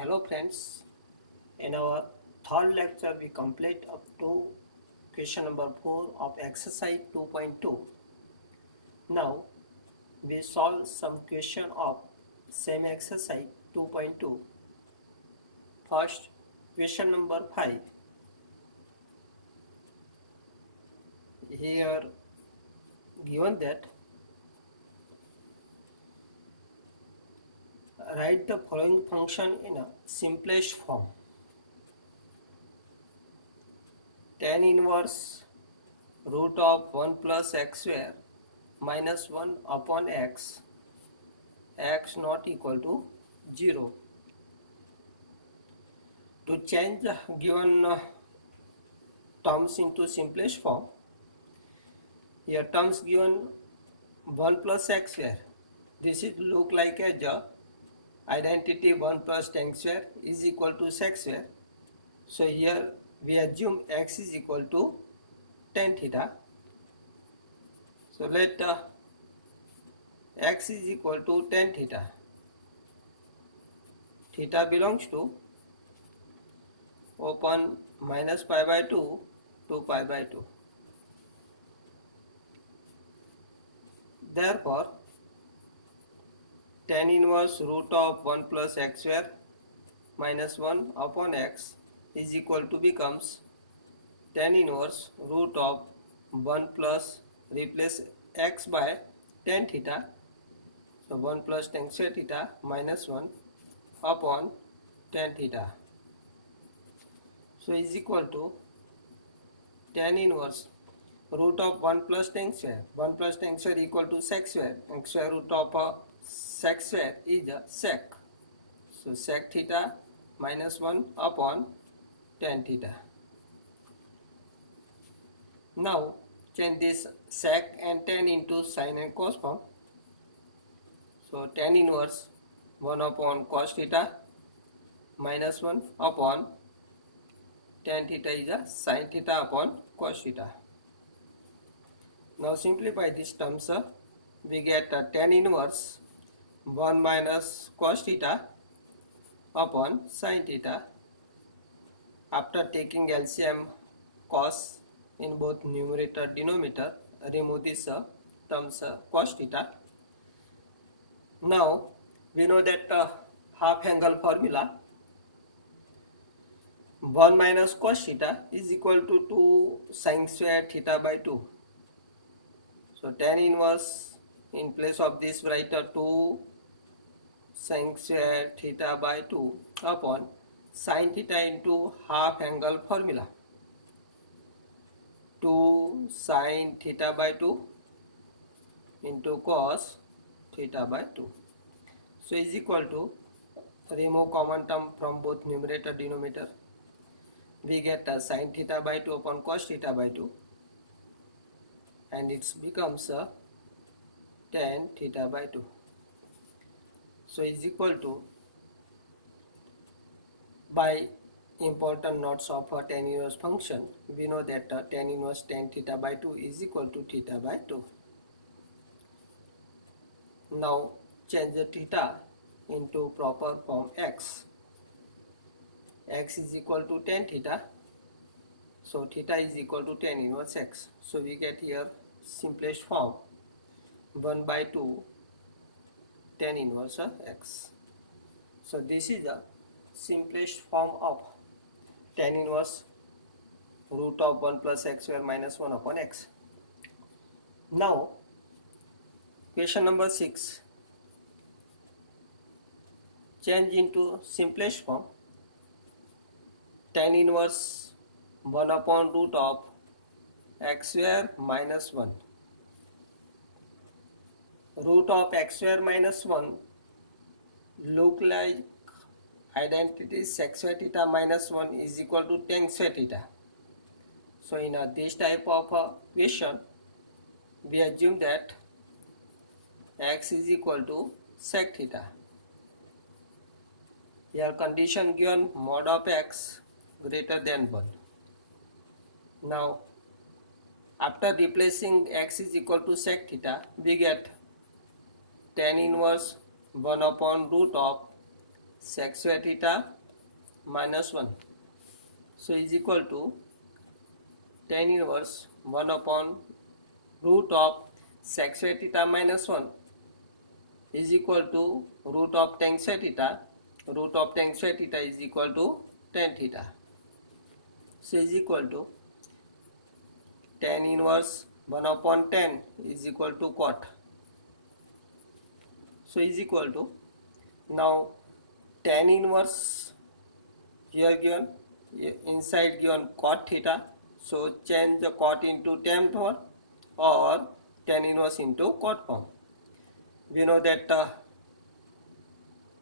Hello friends, in our third lecture we complete up to question number 4 of exercise 2.2. Now we solve some question of same exercise 2.2. First question number 5. Here given that write the following function in a simplest form. Tan inverse root of 1 plus x square minus 1 upon x not equal to 0. To change the given terms into simplest form, here terms given 1 plus x square, this is look like as a identity 1 plus tan square is equal to sec square. So here we assume x is equal to tan theta. So let x is equal to tan theta. Theta belongs to open minus pi by 2 to pi by 2. Therefore, tan inverse root of 1 plus x square minus 1 upon x is equal to becomes tan inverse root of 1 plus replace x by tan theta. So 1 plus tan square theta minus 1 upon tan theta. So is equal to tan inverse root of 1 plus tan square. 1 plus tan square equal to sec square, and square root of sec square is a sec. So sec theta minus 1 upon tan theta. Now change this sec and tan into sin and cos form. So tan inverse 1 upon cos theta minus 1 upon tan theta is a sin theta upon cos theta. Now simplify these terms. We get tan inverse 1 minus cos theta upon sin theta. After taking LCM cos in both numerator denominator, remove this terms cos theta. Now we know that half angle formula 1 minus cos theta is equal to 2 sin square theta by 2. So tan inverse in place of this write 2 sin square theta by 2 upon sin theta into half angle formula 2 sin theta by 2 into cos theta by 2. So is equal to remove common term from both numerator denominator. We get sin theta by 2 upon cos theta by 2, and it becomes tan theta by 2. So is equal to, by important notes of a tan inverse function, we know that tan inverse tan theta by 2 is equal to theta by 2. Now change the theta into proper form x. X is equal to tan theta. So theta is equal to tan inverse x. So we get here simplest form 1 by 2 tan inverse x. So this is the simplest form of tan inverse root of 1 plus x square minus 1 upon x. Now question number 6. Change into simplest form tan inverse 1 upon root of x square minus 1. Root of x square minus 1 look like identity sec square theta minus 1 is equal to tan square theta. So in this type of question, we assume that x is equal to sec theta. Here condition given mod of x greater than 1. Now after replacing x is equal to sec theta, we get tan inverse 1 upon root of sec square theta minus 1. So is equal to tan inverse 1 upon root of sec square theta minus 1 is equal to root of tan square theta. Root of tan square theta is equal to tan theta. So is equal to tan inverse 1 upon tan is equal to cot. So is equal to, now tan inverse here given, inside given cot theta. So change the cot into tan form or tan inverse into cot form. We know that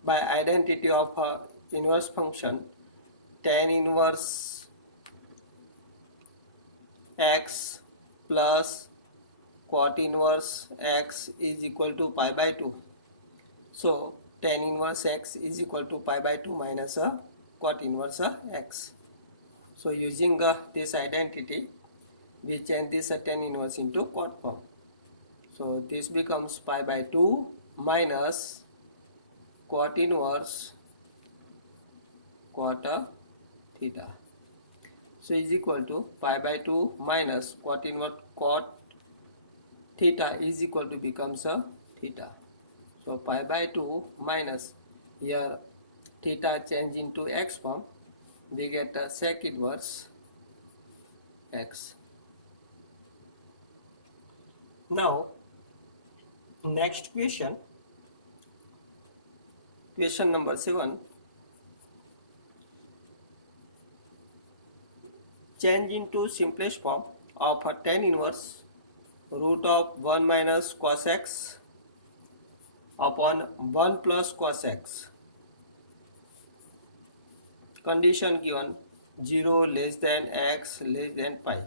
by identity of inverse function, tan inverse x plus cot inverse x is equal to pi by 2. So tan inverse x is equal to pi by 2 minus cot inverse x. So using this identity, we change this tan inverse into cot form. So this becomes pi by 2 minus cot inverse cot theta. So is equal to pi by 2 minus cot inverse cot theta is equal to becomes a theta. So pi by 2 minus, here theta change into x form, we get a sec inverse x. Now next question, question number 7. Change into simplest form of a tan inverse root of 1 minus cos x upon 1 plus cos x. Condition given 0 less than x less than pi.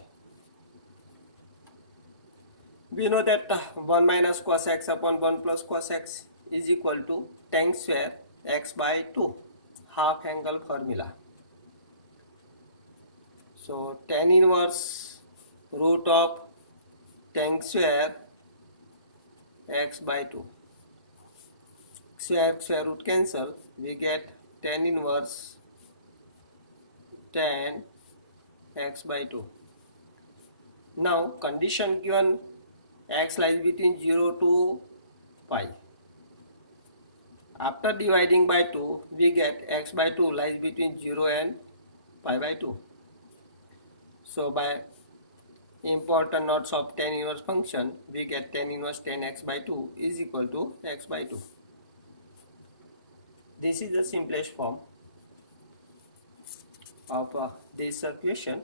We know that 1 minus cos x upon 1 plus cos x is equal to tan square x by 2, half angle formula. So tan inverse root of tan square x by 2. Square root cancel, we get tan inverse tan x by 2. Now condition given x lies between 0 to pi. After dividing by 2, we get x by 2 lies between 0 and pi by 2. So by important notes of tan inverse function, we get tan inverse tan x by 2 is equal to x by 2. This is the simplest form of this equation,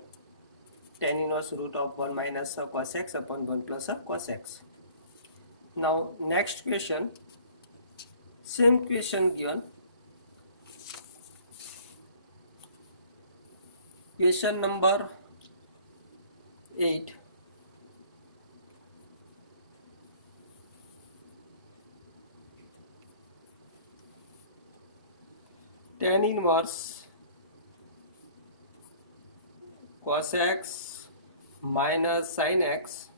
tan inverse root of 1 minus cos x upon 1 plus cos x. Now next question, same question given. Question number 8. Tan inverse cos x minus sin x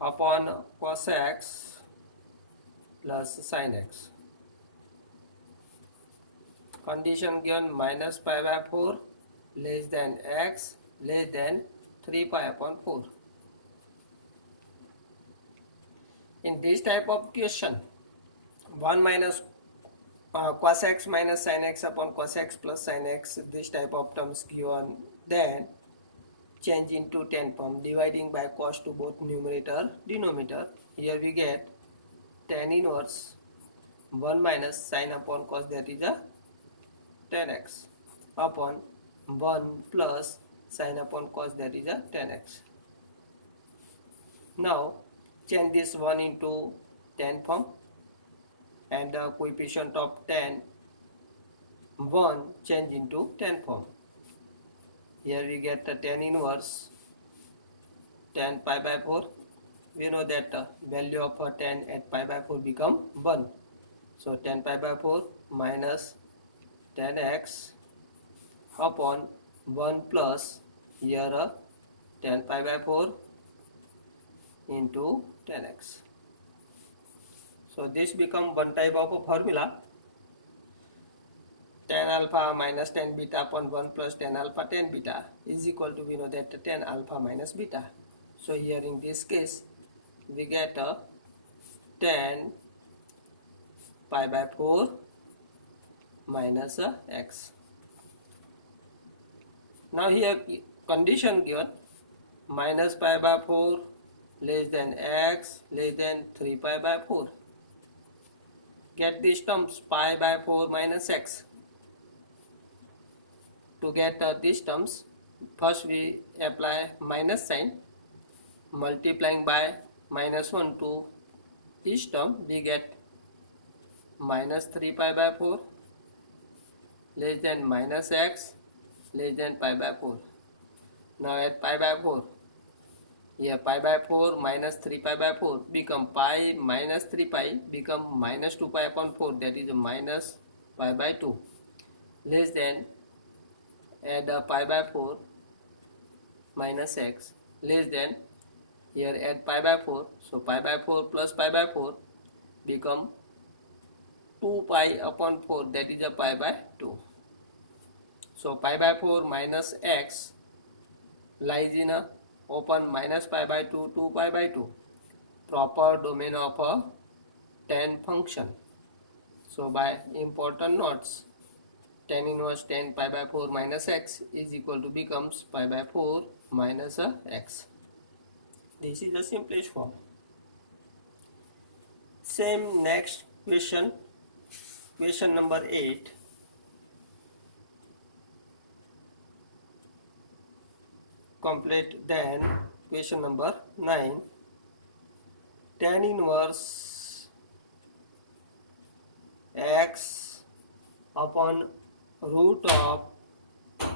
upon cos x plus sin x. Condition given minus pi by 4 less than x less than 3 pi upon 4. In this type of question, 1 minus cos x minus sin x upon cos x plus sin x, this type of terms given, then change into tan form, dividing by cos to both numerator denominator. Here we get tan inverse 1 minus sin upon cos, that is a tan x, upon 1 plus sin upon cos, that is a tan x. Now change this 1 into tan form, and the coefficient of tan 1 change into tan form. Here we get the tan inverse tan pi by 4. We know that the value of tan at pi by 4 become 1. So tan pi by 4 minus tan x upon 1 plus, here tan pi by 4 into tan x. So this become one type of a formula. tan alpha minus tan beta upon 1 plus tan alpha tan beta is equal to, we know that, tan alpha minus beta. So here in this case we get a tan pi by 4 minus x. Now here condition given, minus pi by 4 less than x less than 3 pi by 4. Get these terms pi by 4 minus x. To get these terms, first we apply minus sign, multiplying by minus 1 to this term, we get minus 3 pi by 4 less than minus x less than pi by 4. Now at pi by 4, here pi by 4 minus 3 pi by 4 become pi minus 3 pi become minus 2 pi upon 4, that is minus pi by 2, less than, add pi by 4 minus x less than, here add pi by 4, so pi by 4 plus pi by 4 become 2 pi upon 4, that is pi by 2. So pi by 4 minus x lies in a open minus pi by 2 to pi by 2, proper domain of a tan function. So by important notes, tan inverse tan pi by 4 minus x is equal to becomes pi by 4 minus x. This is the simplest form. Same next question, question number 8. Complete then question number 9. Tan inverse x upon root of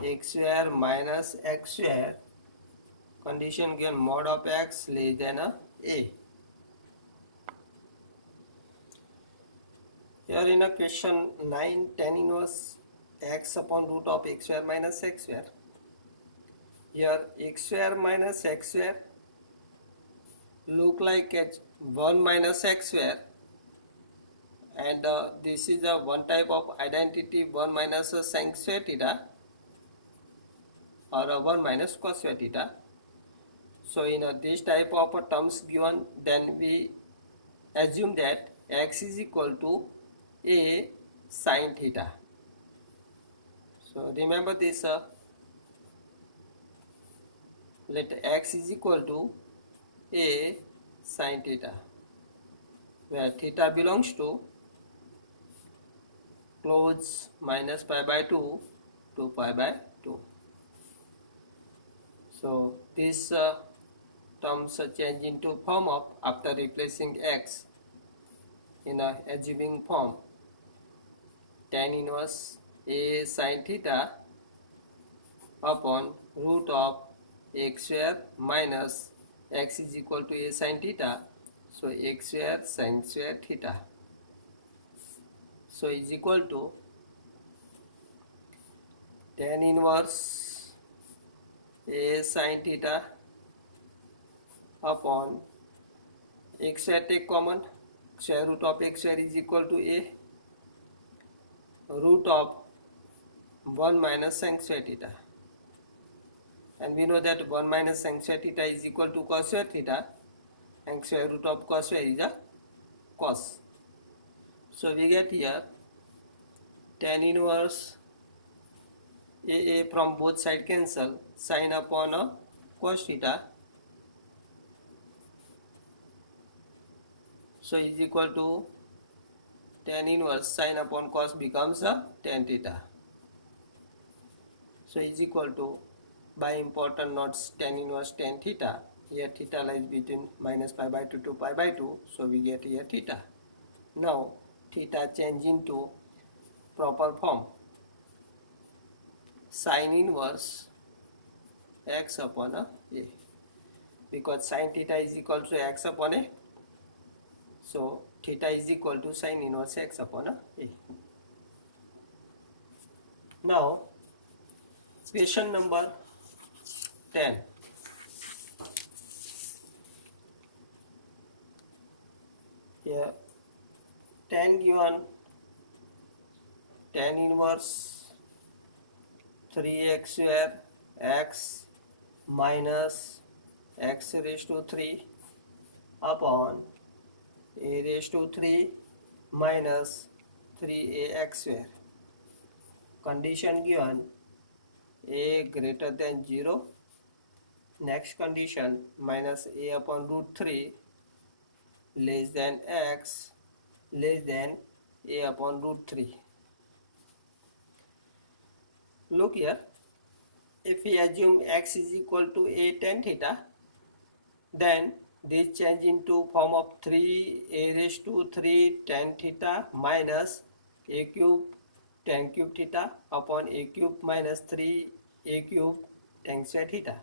x square minus x square, condition given, mod of x less than a. Here in a question 9, tan inverse x upon root of x square minus x square. Here x square minus x square look like it's 1 minus x square, and this is a one type of identity, 1 minus sin square theta or 1 minus cos square theta. So in this type of terms given, then we assume that x is equal to a sin theta. So remember this, let x is equal to a sin theta, where theta belongs to close minus pi by 2 to pi by 2. So this terms change into form of, after replacing x in a assuming form, tan inverse a sin theta upon root of x square minus x is equal to a sin theta, so x square sin square theta, so is equal to tan inverse a sin theta upon x square, take common, square root of x square is equal to a root of 1 minus sin square theta, and we know that 1 minus sin square theta is equal to cos square theta, and square root of cos square is a cos. So we get here tan inverse a from both side cancel, sin upon a cos theta, so is equal to tan inverse sin upon cos becomes a tan theta, so is equal to, by important notes, tan inverse tan theta, here theta lies between minus pi by 2 to pi by 2, so we get here theta. Now theta change into proper form, sin inverse x upon a, because sin theta is equal to x upon a, so theta is equal to sin inverse x upon a. Now question number 10. Here tan given tan inverse 3x square x minus x raised to 3 upon a raised to 3 minus 3ax square. Condition given, a greater than 0. Next condition, minus a upon root 3 less than x less than a upon root 3. Look here, if we assume x is equal to a tan theta, then this change into form of 3 a raised to 3 tan theta minus a cube tan cube theta upon a cube minus 3 a cube tan square theta.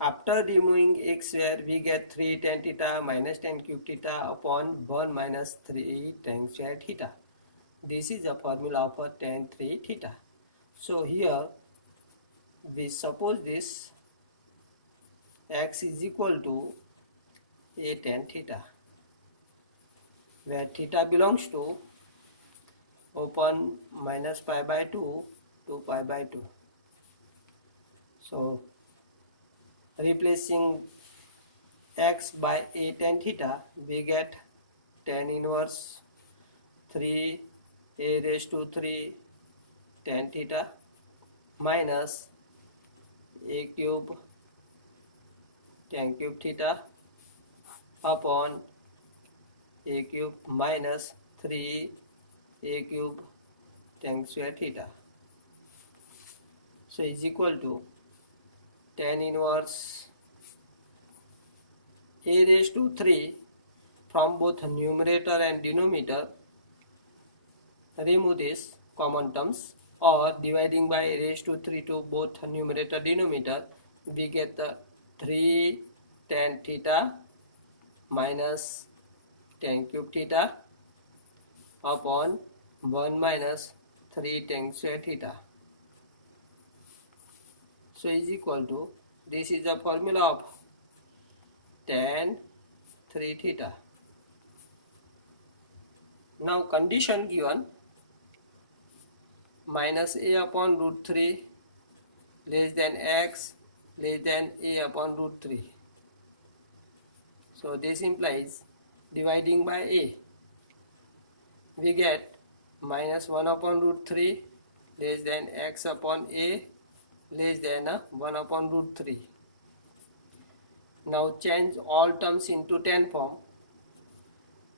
After removing x square, we get 3 tan theta minus tan cube theta upon 1 minus 3 tan square theta. This is the formula for tan 3 theta. So here we suppose this x is equal to a tan theta, where theta belongs to open minus pi by 2 to pi by 2. So replacing x by a tan theta, we get tan inverse 3 a raised to 3 tan theta minus a cube tan cube theta upon a cube minus 3 a cube tan square theta. So is equal to tan inverse a raised to 3 from both numerator and denominator, remove this common terms, or dividing by a raised to 3 to both numerator denominator, we get the 3 tan theta minus tan cube theta upon 1 minus 3 tan square theta. So is equal to, this is the formula of tan 3 theta. Now condition given, minus a upon root 3 less than x less than a upon root 3. So this implies dividing by a, we get minus 1 upon root 3 less than x upon a less than 1 upon root 3. Now change all terms into tan form.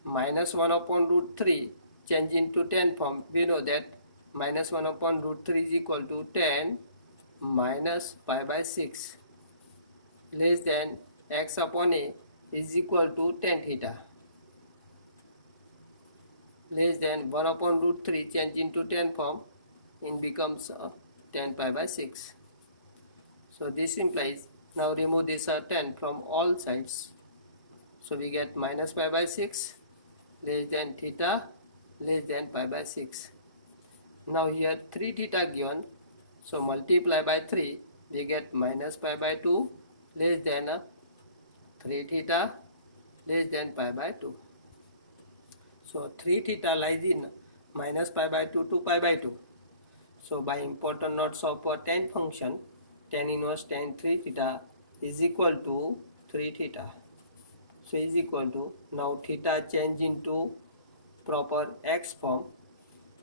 Minus 1 upon root 3 change into tan form. We know that minus 1 upon root 3 is equal to tan minus pi by 6 less than x upon a is equal to tan theta less than 1 upon root 3 change into tan form, it becomes tan pi by 6. So this implies, now remove this tan from all sides. So we get minus pi by 6 less than theta less than pi by 6. Now here 3 theta given, so multiply by 3, we get minus pi by 2 less than 3 theta less than pi by 2. So 3 theta lies in minus pi by 2 to pi by 2. So by important notes of tan function, tan inverse tan 3 theta is equal to 3 theta. So is equal to, now theta change into proper x form.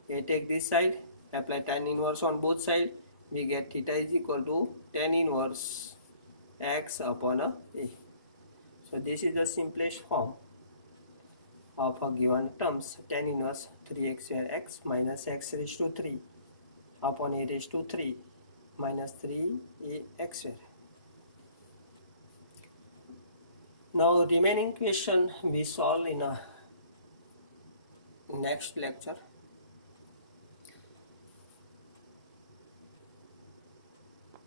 We take this side, apply tan inverse on both sides, we get theta is equal to tan inverse x upon a. So this is the simplest form of a given terms, tan inverse 3x square x minus x raised to 3 upon a raised to 3 minus 3ax square. Now remaining question we solve in a next lecture.